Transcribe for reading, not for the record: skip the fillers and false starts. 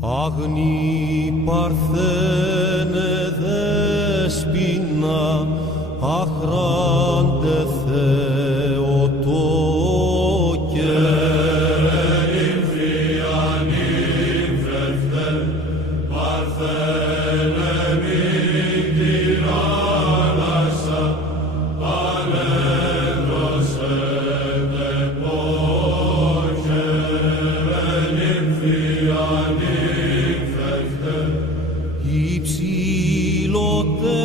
Αγνή Παρθένε δέσποινα, αχράντε Θεοτόκε. Νύμφια, νύμφευτε, Παρθένε μην τυράννασα, ανέδροσετε πόχε. Νύμφια, νύμφευτε, Υψηλότε